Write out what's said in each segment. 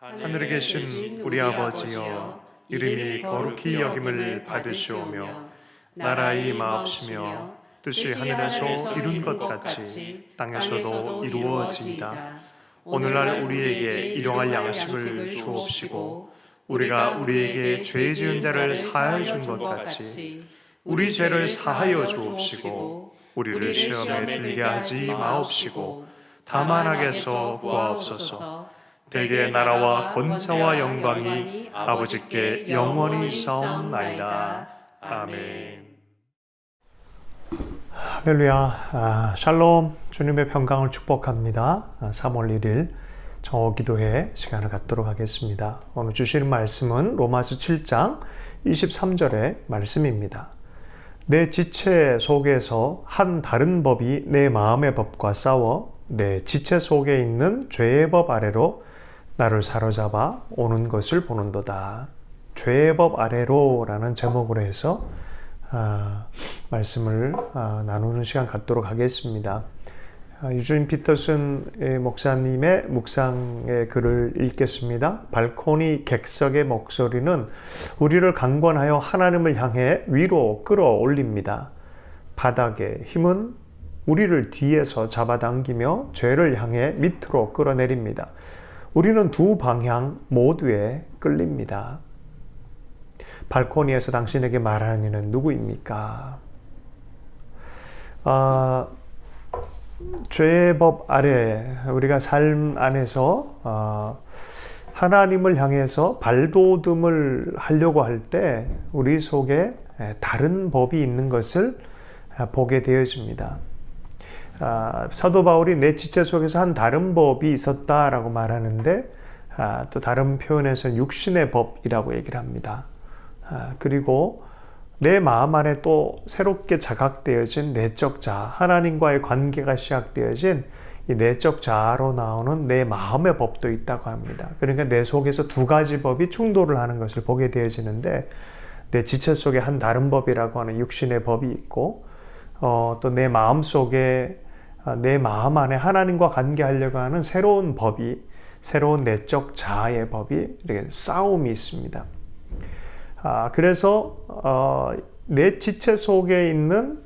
하늘에 계신 우리 아버지여, 이름이 거룩히 여김을 받으시오며 나라의 마옵시며 뜻이 하늘에서 이룬 것 같이 땅에서도 이루어지이다. 오늘날 우리에게 일용할 양식을 주옵시고 우리가 우리에게 죄 지은 자를 사하여 준 것 같이 우리 죄를 사하여 주옵시고 우리를 시험에 들게 하지 마옵시고 다만 악에서 구하옵소서. 대개 나라와 권세와 영광이 아버지께 영원히 있사옵나이다. 아멘. 할렐루야. 샬롬. 주님의 평강을 축복합니다. 3월 1일 정오기도회 시간을 갖도록 하겠습니다. 오늘 주시는 말씀은 로마서 7장 23절의 말씀입니다. 내 지체 속에서 한 다른 법이 내 마음의 법과 싸워 내 지체 속에 있는 죄의 법 아래로 나를 사로잡아 오는 것을 보는도다. 죄의 법 아래로 라는 제목으로 해서 말씀을 나누는 시간 갖도록 하겠습니다. 유진 피터슨 목사님의 묵상의 글을 읽겠습니다. 발코니 객석의 목소리는 우리를 강권하여 하나님을 향해 위로 끌어올립니다. 바닥의 힘은 우리를 뒤에서 잡아당기며 죄를 향해 밑으로 끌어내립니다. 우리는 두 방향 모두에 끌립니다. 발코니에서 당신에게 말하는 이는 누구입니까? 죄의 법 아래 우리가 삶 안에서 하나님을 향해서 발돋움을 하려고 할 때 우리 속에 다른 법이 있는 것을 보게 되어집니다. 사도 바울이 내 지체 속에서 한 다른 법이 있었다라고 말하는데 또 다른 표현에서는 육신의 법이라고 얘기를 합니다. 그리고 내 마음 안에 또 새롭게 자각되어진 내적 자아, 하나님과의 관계가 시작되어진 이 내적 자아로 나오는 내 마음의 법도 있다고 합니다. 그러니까 내 속에서 두 가지 법이 충돌을 하는 것을 보게 되어지는데 내 지체 속에 한 다른 법이라고 하는 육신의 법이 있고 또 내 마음 속에 내 마음 안에 하나님과 관계하려고 하는 새로운 법이, 새로운 내적 자아의 법이 이렇게 싸움이 있습니다. 그래서 내 지체 속에 있는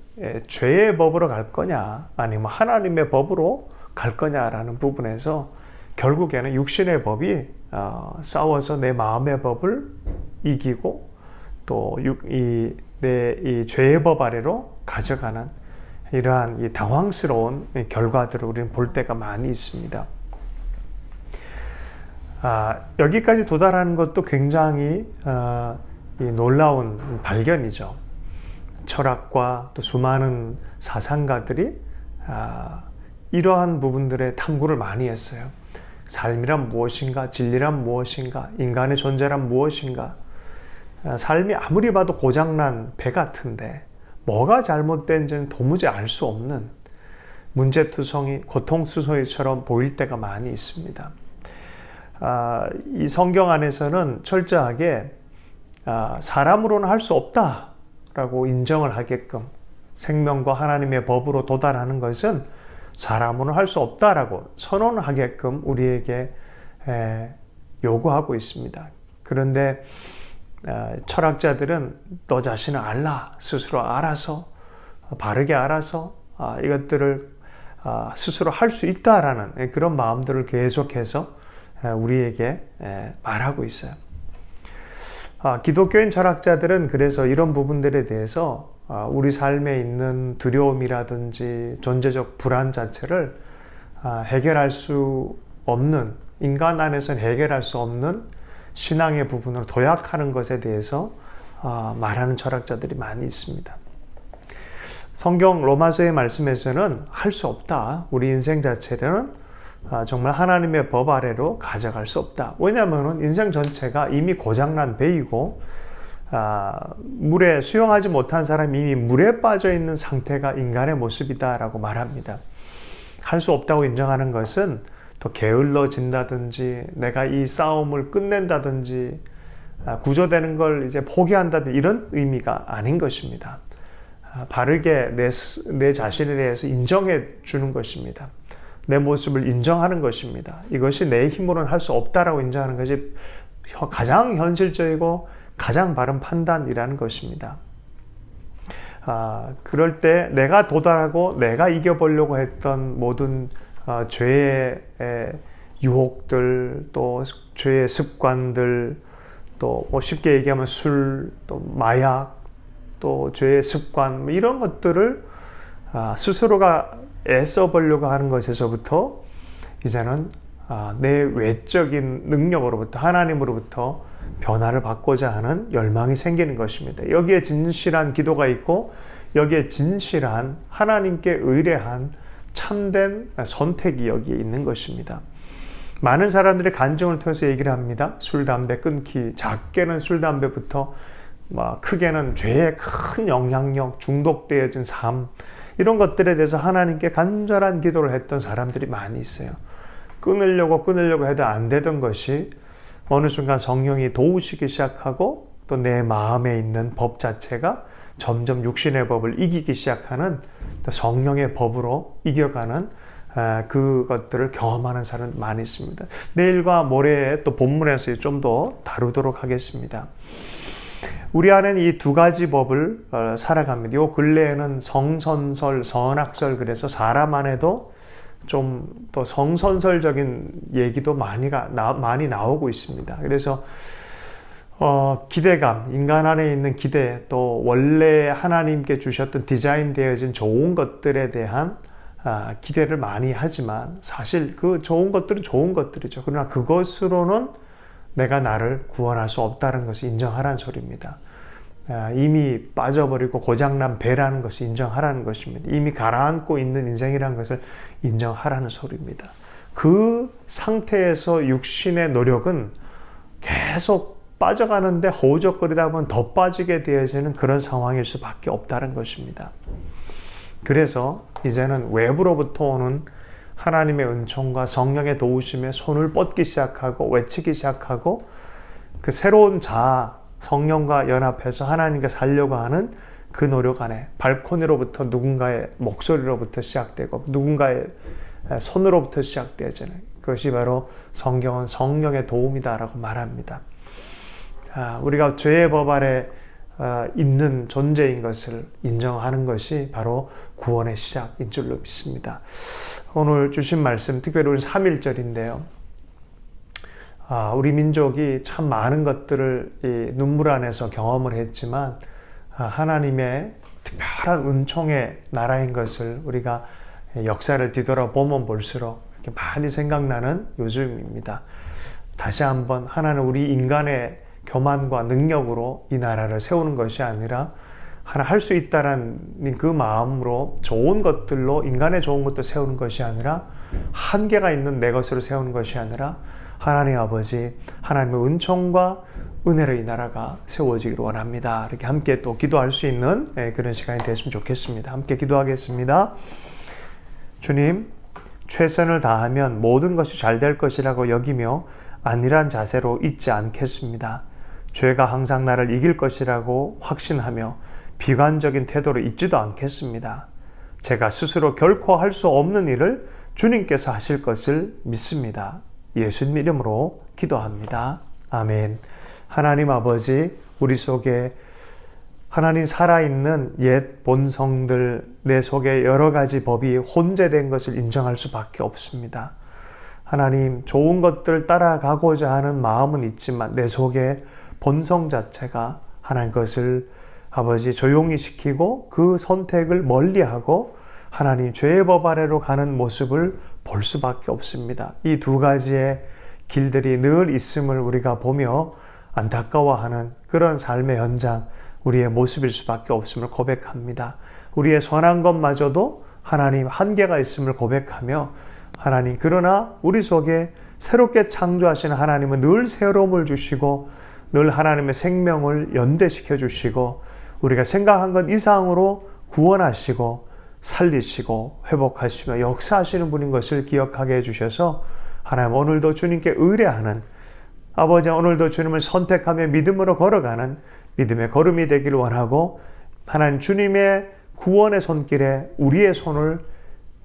죄의 법으로 갈 거냐 아니면 하나님의 법으로 갈 거냐라는 부분에서 결국에는 육신의 법이 싸워서 내 마음의 법을 이기고 또 이 죄의 법 아래로 가져가는 이러한 이 당황스러운 결과들을 우리는 볼 때가 많이 있습니다. 여기까지 도달하는 것도 굉장히 이 놀라운 발견이죠. 철학과 또 수많은 사상가들이 이러한 부분들의 탐구를 많이 했어요. 삶이란 무엇인가? 진리란 무엇인가? 인간의 존재란 무엇인가? 삶이 아무리 봐도 고장난 배 같은데 뭐가 잘못된지는 도무지 알 수 없는 문제투성이, 고통투성이처럼 보일 때가 많이 있습니다. 이 성경 안에서는 철저하게 사람으로는 할 수 없다라고 인정을 하게끔 생명과 하나님의 법으로 도달하는 것은 사람으로는 할 수 없다라고 선언하게끔 우리에게 요구하고 있습니다. 그런데 철학자들은 너 자신을 알라, 스스로 알아서 바르게 알아서 이것들을 스스로 할 수 있다라는 그런 마음들을 계속해서 우리에게 말하고 있어요. 기독교인 철학자들은 그래서 이런 부분들에 대해서 우리 삶에 있는 두려움이라든지 존재적 불안 자체를 해결할 수 없는, 인간 안에서는 해결할 수 없는 신앙의 부분으로 도약하는 것에 대해서 말하는 철학자들이 많이 있습니다. 성경 로마서의 말씀에서는 할 수 없다. 우리 인생 자체는 정말 하나님의 법 아래로 가져갈 수 없다. 왜냐하면 인생 전체가 이미 고장난 배이고 물에 수영하지 못한 사람이 이미 물에 빠져 있는 상태가 인간의 모습이다라고 말합니다. 할 수 없다고 인정하는 것은 더 게을러진다든지 내가 이 싸움을 끝낸다든지 구조되는 걸 이제 포기한다든지 이런 의미가 아닌 것입니다. 바르게 내 자신에 대해서 인정해 주는 것입니다. 내 모습을 인정하는 것입니다. 이것이 내 힘으로는 할 수 없다라고 인정하는 것이 가장 현실적이고 가장 바른 판단이라는 것입니다. 그럴 때 내가 도달하고 내가 이겨보려고 했던 모든 죄의 유혹들, 또 죄의 습관들, 또 뭐 쉽게 얘기하면 술, 또 마약, 또 죄의 습관, 이런 것들을 스스로가 애써 보려고 하는 것에서부터 이제는 내 외적인 능력으로부터, 하나님으로부터 변화를 받고자 하는 열망이 생기는 것입니다. 여기에 진실한 기도가 있고 여기에 진실한 하나님께 의뢰한 참된 선택이 여기에 있는 것입니다. 많은 사람들이 간증을 통해서 얘기를 합니다. 술, 담배 끊기, 작게는 술, 담배부터 크게는 죄의 큰 영향력, 중독되어진 삶, 이런 것들에 대해서 하나님께 간절한 기도를 했던 사람들이 많이 있어요. 끊으려고 해도 안 되던 것이 어느 순간 성령이 도우시기 시작하고 또 내 마음에 있는 법 자체가 점점 육신의 법을 이기기 시작하는 성령의 법으로 이겨가는 그것들을 경험하는 사람이 많이 있습니다. 내일과 모레에 또 본문에서 좀 더 다루도록 하겠습니다. 우리 안에는 이 두 가지 법을 살아갑니다. 요 근래에는 성선설, 선악설, 그래서 사람 안에도 좀 더 성선설적인 얘기도 많이 나오고 있습니다. 그래서 기대감, 인간 안에 있는 기대, 또 원래 하나님께 주셨던 디자인되어진 좋은 것들에 대한 기대를 많이 하지만 사실 그 좋은 것들은 좋은 것들이죠. 그러나 그것으로는 내가 나를 구원할 수 없다는 것을 인정하라는 소리입니다. 이미 빠져버리고 고장난 배라는 것을 인정하라는 것입니다. 이미 가라앉고 있는 인생이라는 것을 인정하라는 소리입니다. 그 상태에서 육신의 노력은 계속 빠져가는데 허우적거리다 보면 더 빠지게 되어지는 그런 상황일 수밖에 없다는 것입니다. 그래서 이제는 외부로부터 오는 하나님의 은총과 성령의 도우심에 손을 뻗기 시작하고 외치기 시작하고 그 새로운 자아, 성령과 연합해서 하나님께 살려고 하는 그 노력 안에 발코니로부터 누군가의 목소리로부터 시작되고 누군가의 손으로부터 시작되어지는 그것이 바로 성경은 성령의 도움이다라고 말합니다. 우리가 죄의 법 아래 있는 존재인 것을 인정하는 것이 바로 구원의 시작인 줄로 믿습니다. 오늘 주신 말씀, 특별히 우리 3.1절인데요. 우리 민족이 참 많은 것들을 이 눈물 안에서 경험을 했지만 하나님의 특별한 은총의 나라인 것을 우리가 역사를 뒤돌아보면 볼수록 이렇게 많이 생각나는 요즘입니다. 다시 한번 하나는 우리 인간의 교만과 능력으로 이 나라를 세우는 것이 아니라 하나 할 수 있다라는 그 마음으로 좋은 것들로 인간의 좋은 것도 세우는 것이 아니라 한계가 있는 내 것으로 세우는 것이 아니라 하나님 아버지, 하나님의 은총과 은혜로 이 나라가 세워지기를 원합니다. 이렇게 함께 또 기도할 수 있는 그런 시간이 됐으면 좋겠습니다. 함께 기도하겠습니다. 주님, 최선을 다하면 모든 것이 잘 될 것이라고 여기며 안일한 자세로 있지 않겠습니다. 죄가 항상 나를 이길 것이라고 확신하며 비관적인 태도로 있지도 않겠습니다. 제가 스스로 결코 할 수 없는 일을 주님께서 하실 것을 믿습니다. 예수님 이름으로 기도합니다. 아멘. 하나님 아버지, 우리 속에 하나님 살아있는 옛 본성들, 내 속에 여러 가지 법이 혼재된 것을 인정할 수밖에 없습니다. 하나님, 좋은 것들 따라가고자 하는 마음은 있지만 내 속에 본성 자체가 하나님 것을 아버지 조용히 시키고 그 선택을 멀리하고 하나님 죄의 법 아래로 가는 모습을 볼 수밖에 없습니다. 이 두 가지의 길들이 늘 있음을 우리가 보며 안타까워하는 그런 삶의 현장, 우리의 모습일 수밖에 없음을 고백합니다. 우리의 선한 것마저도 하나님 한계가 있음을 고백하며 하나님, 그러나 우리 속에 새롭게 창조하시는 하나님은 늘 새로움을 주시고 늘 하나님의 생명을 연대시켜 주시고 우리가 생각한 것 이상으로 구원하시고 살리시고 회복하시며 역사하시는 분인 것을 기억하게 해주셔서 하나님, 오늘도 주님께 의뢰하는 아버지, 오늘도 주님을 선택하며 믿음으로 걸어가는 믿음의 걸음이 되기를 원하고 하나님, 주님의 구원의 손길에 우리의 손을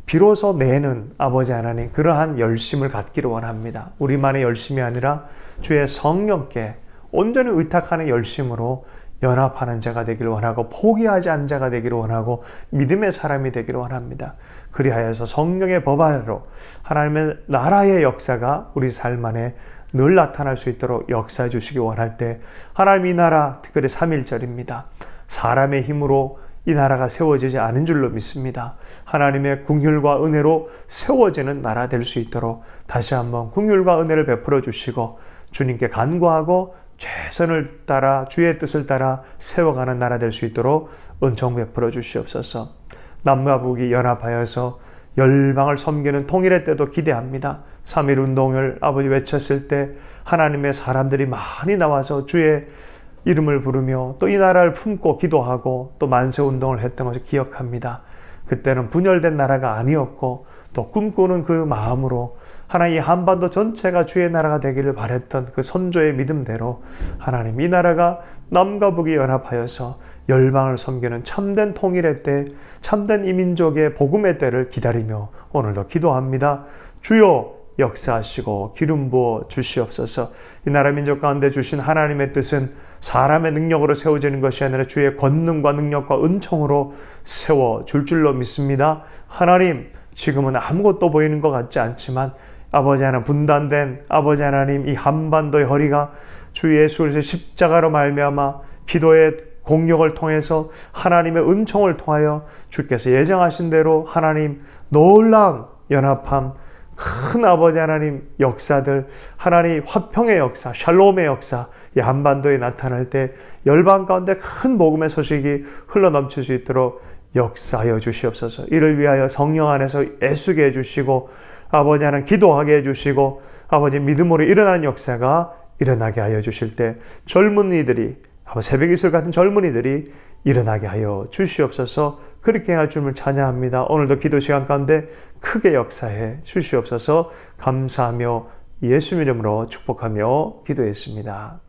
비로소 내는 아버지 하나님 그러한 열심을 갖기를 원합니다. 우리만의 열심이 아니라 주의 성령께 온전히 의탁하는 열심으로 연합하는 자가 되기를 원하고 포기하지 않는 자가 되기를 원하고 믿음의 사람이 되기를 원합니다. 그리하여서 성령의 법 아래로 하나님의 나라의 역사가 우리 삶 안에 늘 나타날 수 있도록 역사해 주시기 원할 때 하나님 이 나라 특별히 3.1절입니다. 사람의 힘으로 이 나라가 세워지지 않은 줄로 믿습니다. 하나님의 긍휼과 은혜로 세워지는 나라 될 수 있도록 다시 한번 긍휼과 은혜를 베풀어 주시고 주님께 간구하고 최선을 따라 주의 뜻을 따라 세워가는 나라 될 수 있도록 은총 베풀어 주시옵소서. 남과 북이 연합하여서 열방을 섬기는 통일의 때도 기대합니다. 3.1 운동을 아버지 외쳤을 때 하나님의 사람들이 많이 나와서 주의 이름을 부르며 또 이 나라를 품고 기도하고 또 만세운동을 했던 것을 기억합니다. 그때는 분열된 나라가 아니었고 또 꿈꾸는 그 마음으로 하나님 이 한반도 전체가 주의 나라가 되기를 바랬던 그 선조의 믿음대로 하나님 이 나라가 남과 북이 연합하여서 열방을 섬기는 참된 통일의 때, 참된 이민족의 복음의 때를 기다리며 오늘도 기도합니다. 주여 역사하시고 기름 부어 주시옵소서. 이 나라 민족 가운데 주신 하나님의 뜻은 사람의 능력으로 세워지는 것이 아니라 주의 권능과 능력과 은총으로 세워줄 줄로 믿습니다. 하나님, 지금은 아무것도 보이는 것 같지 않지만 아버지 하나님 분단된 아버지 하나님 이 한반도의 허리가 주 예수 그리스도의 십자가로 말미암아 기도의 공력을 통해서 하나님의 은총을 통하여 주께서 예정하신 대로 하나님 놀라운 연합함 큰 아버지 하나님 역사들 하나님 화평의 역사 샬롬의 역사 이 한반도에 나타날 때 열방 가운데 큰 복음의 소식이 흘러넘칠 수 있도록 역사하여 주시옵소서. 이를 위하여 성령 안에서 애쓰게 해주시고 아버지 하나님 기도하게 해주시고 아버지 믿음으로 일어나는 역사가 일어나게 하여 주실 때 젊은이들이 새벽 이슬 같은 젊은이들이 일어나게 하여 주시옵소서. 그렇게 할 줄을 찬양합니다. 오늘도 기도 시간 가운데 크게 역사해 주시옵소서. 감사하며 예수 이름으로 축복하며 기도했습니다.